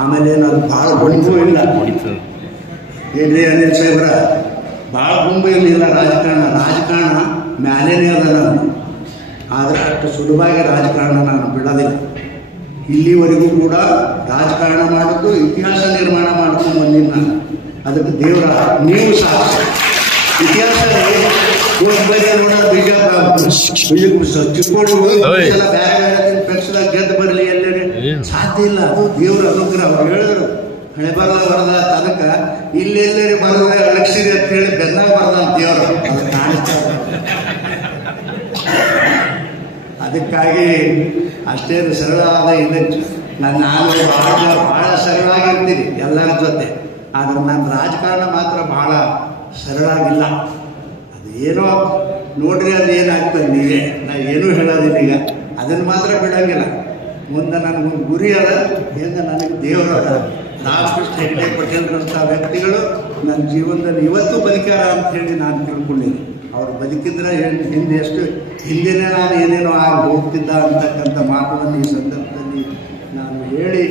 ಆಮೇಲೆ ನಾನು ಭಾಳ ಗುಂಬು ಇಲ್ಲ ಏನ್ರಿ ಅನಿಲ್ ಸಾಹೇಬ್ರ, ಭಾಳ ಗುಂಬು ಇರಲಿಲ್ಲ ರಾಜಕಾರಣ ಮ್ಯಾಲೇನೇ ಅದ ನಾನು. ಆದರೆ ಅಷ್ಟು ಸುಲಭವಾಗಿ ರಾಜಕಾರಣ ನಾನು ಬಿಡೋದಿಲ್ಲ. ಇಲ್ಲಿವರೆಗೂ ಕೂಡ ರಾಜಕಾರಣ ಮಾಡೋದು ಇತಿಹಾಸ ನಿರ್ಮಾಣ ಮಾಡ್ಕೊಂಡು ಬಂದಿನಿ ನಾನು. ಅದಕ್ಕೆ ದೇವರ ನೀವು ಸಹ ಇತಿಹಾಸ ಚಿಕ್ಕೋಡಿ ಬೇರೆ ಬೇರೆ ಪಕ್ಷದಾಗ ಗೆದ್ದು ಬರಲಿ ಎಲ್ಲೇ ಸಾಧ್ಯ ಇಲ್ಲ. ಅದು ದೇವರ ಅನುಗ್ರಹ. ಅವ್ರು ಹೇಳಿದ್ರು ಹಣೆ ಬರದ ತನಕ ಇಲ್ಲೆಲ್ಲರಿ ಬರೋದ್ರೆ ಅಳಕ್ಷಿರಿ ಅಂತ ಹೇಳಿ ಬೆನ್ನಾಗ ಬರದ ಅಂತ ದೇವರು ಅದು ಕಾಣಿಸ್ತಾರೆ. ಅದಕ್ಕಾಗಿ ಅಷ್ಟೇನು ಸರಳವಾದ ಇದಕ್ಕೆ ನಾನು ಭಾಳ ಸರಳಾಗಿರ್ತೀನಿ ಎಲ್ಲರ ಜೊತೆ. ಆದರೆ ನನ್ನ ರಾಜಕಾರಣ ಮಾತ್ರ ಭಾಳ ಸರಳಾಗಿಲ್ಲ. ಅದು ಏನೋ ನೋಡ್ರಿ, ಅದು ಏನಾಗ್ತದೆ ನೀವೇ, ನಾನು ಏನೂ ಹೇಳೋದಿಲ್ಲ. ಈಗ ಅದನ್ನು ಮಾತ್ರ ಬಿಡೋಂಗಿಲ್ಲ. ಮುಂದೆ ನನಗೊಂದು ಗುರಿ ಅದ, ಹಿಂದೆ ನನಗೆ ದೇವರು ಅದ. ರಾಮಕೃಷ್ಣ ಹೆಗಡೆ ಪಟೇಲ್ರಂಥ ವ್ಯಕ್ತಿಗಳು ನನ್ನ ಜೀವನದಲ್ಲಿ ಇವತ್ತು ಬದುಕ್ಯಾರ ಅಂಥೇಳಿ ನಾನು ತಿಳ್ಕೊಂಡಿದ್ದೀನಿ. ಅವ್ರು ಬದುಕಿದ್ರೆ ಹಿಂದೆ ಎಷ್ಟು ಹಿಂದಿನೇ ನಾನು ಏನೇನೋ ಆಗಿ ಹೋಗ್ತಿದ್ದ ಅಂತಕ್ಕಂಥ ಮಾತುಗಳನ್ನು ಈ ಸಂದರ್ಭದಲ್ಲಿ ನಾನು ಹೇಳಿ